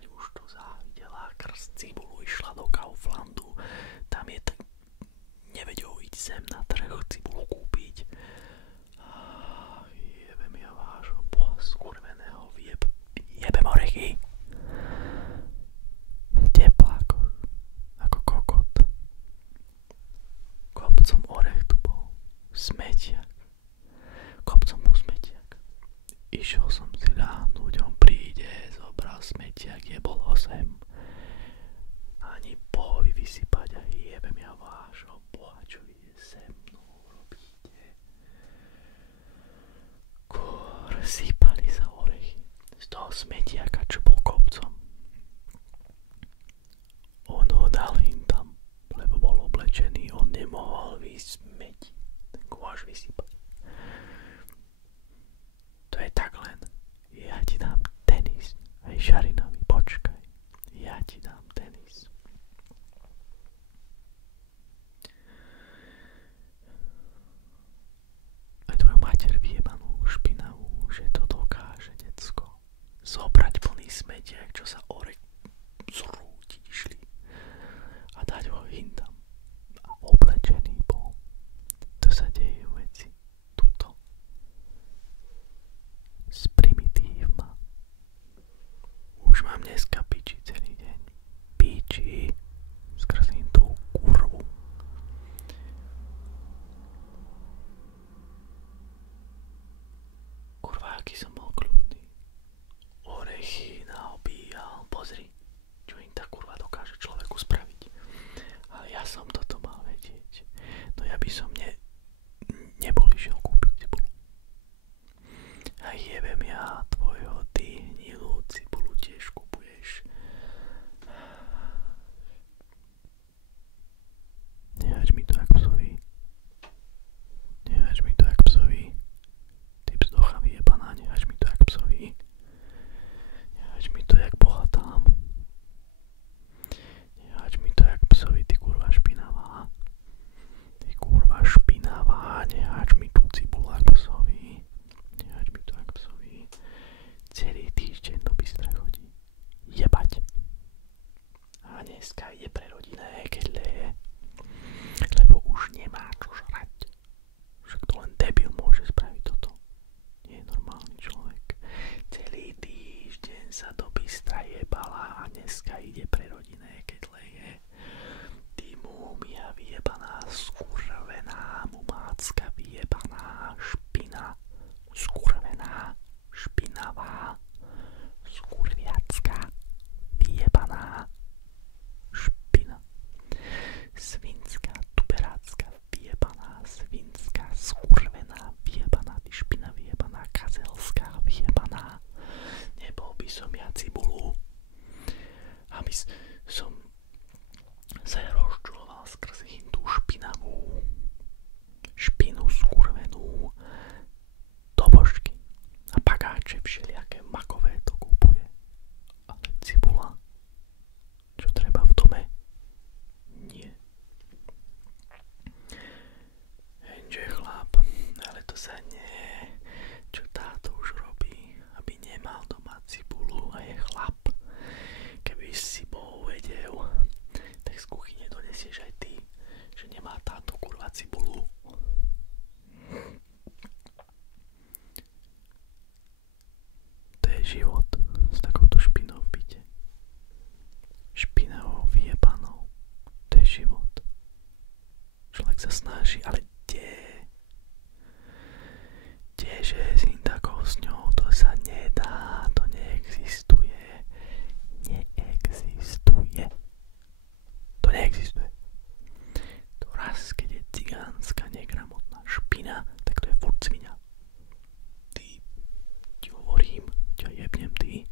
Aď už to závidela, krst cibulu išla do Kauflandu, tam je tak nevedel ísť sem na trh cibulu kúpiť. Jebem ja vášho boha skurveného, jebem orechy. V teplákoch, ako kokot. Kopcom orech tu bol, smetiak. Kopcom bol smetiak. Išiel som si ránuť, on príde, zobral smetiak, jebol ho sem. Ani pohovi vysypať a jebem ja vášho boha, čo vy se mnou robíte. Sypali sa orechy z toho smetiaka, čo bol kopcom. On ho dal im tam, lebo bol oblečený, on nemohol výjsť smeti, ten kôž vysypať. To je tak len, ja ti dám tenis, aj Šarinovi, počkaj, ja ti dám tenis. Aj tvoju mater vyjebanú, špinavú, že to dokáže, decko. Zobrať plný smetiak, čo sa orech zrúti išli a dať ho hindam. A oblečený bol. To sa deje veci. Tuto. S primitívma. Už mám dneska piči celý deň. Piči. Skrzím tú kurvu. Kurva, aký som bol kľudný. Orechy naobíjal. Pozri, čo im tá kurva dokáže človeku spraviť. Ale ja som toto mal vedieť. No ja by som nebol išiel kúpiť cibulu. A jebem ja tvojho, ty hnilú cibulu tiež kupuješ. Nehač mi to jak psovi. Nehač mi to jak psovi. Ty bzdocha vyjebaná, nehač mi to jak psovi. Nehač mi to jak bohatám. Nehač mi to jak psovi, ty kurva špinavá. Ty kurva špinavá, nehač mi tú cibulu jak psovi. Nehač mi to jak psovi. Celý týždeň do Bystra chodí. Jebať. A dneska ide pre rodinné keľe. Lebo už nemá čo žrať. Však to len debil môže spraviť toto. Nie je normálny človek. Celý týždeň sa do Bystra jebala a dneska ide pre rodinné keľe. Ty múmia vyjebaná, skurvená, mumácka vyjebaná, špina, skurvená, špinavá, skurviacka, vyjebaná, špina, svinská, tuberácka, vyjebaná, svinská, skurvená, vyjebaná, ty špina vyjebaná, kazelská, vyjebaná. Nebol by som ja cibulu, aby som sa rozčuloval skrz hindu špinavú, špinu skurvenú, do božky a pagáče všelijaké makové to kúpuje. Ale cibula, čo treba v dome, nie. Jenže chlap, ale to sa nie, čo táto už robí, aby nemal doma cibulu a je chlap. Keby si bol vedel, tak z kuchyne donesieš aj ty, že nemá táto kurva cibulu. To je život s takouto špinou v byte. Špinavou vyjebanou. To je život. Človek sa snaží, ale kdeže s takou s ňou, to sa nedá, to neexistuje. Neexistuje. To neexistuje. To raz, keď je cigánska negramotná špina, tak to je furt sviňa. Ty, ti hovorím, ťa jebnem ty.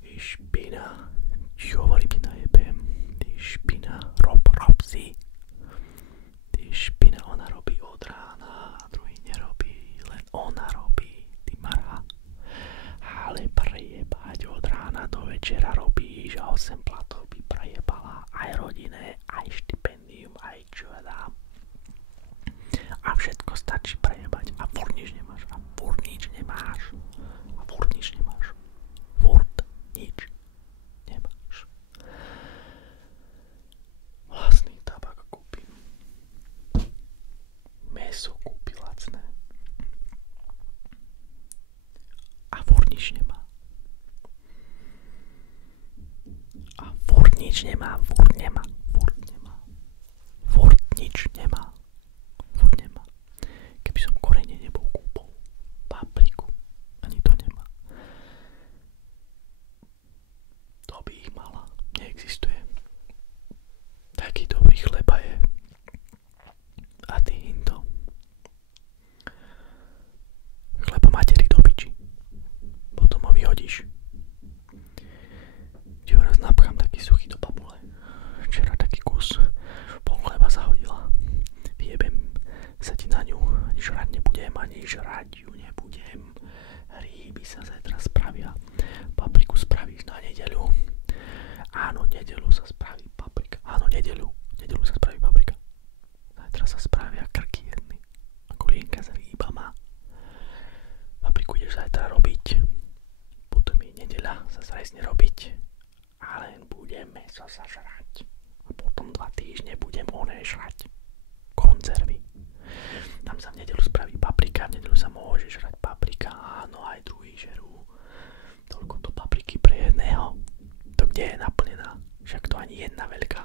Ty špina, ti hovorím, ti najebem. Ty špina, rob si. Ty špina, ona robí od rána a druhý nerobí, len ona robí, ty marha. Ale prejebať od rána do večera robíš a 8 platov by prejebala aj rodine, aj štipendium, aj čo ja dám. A všetko stačí prejebať a furt nič nemáš, a furt nič nemáš, a furt nič nemáš. Furt nič nemá, furt nemá, furt nemá. Furt nič nemá. Furt nemá. Keby som korene nebol kúpol. Papriku. Ani to nemá. To by ich mala. Neexistuje. Taký dobrý chleba je. A ty hinto. Chleba materi do piči. Potom ho vyhodíš. Ti ho raz napchám taký suchý do babule. Včera taký kus pol chleba zahodila. Vyjebem sa ti na ňu. Ani žrať nebudem, ani žrať ju nebudem. Ryby sa zajtra spravia. Papriku spravíš na nedeľu. Áno, nedeľu sa spraví paprika. Áno, nedeľu sa spraví paprika. Zajtra sa spravia krky jedny. Ako lienka s rýbama. Papriku ideš zajtra robiť. Potom je nedeľa sa zrejsne robiť. A len bude meso sa žrať. A potom 2 týždne budem oné žrať. Konzervy. Tam sa v nedeľu spraví paprika. V nedeľu sa môže žrať paprika. Áno, aj druhý žerú. Toľko to papriky pre jedného. To kde je naplnená? Však to ani jedna veľká.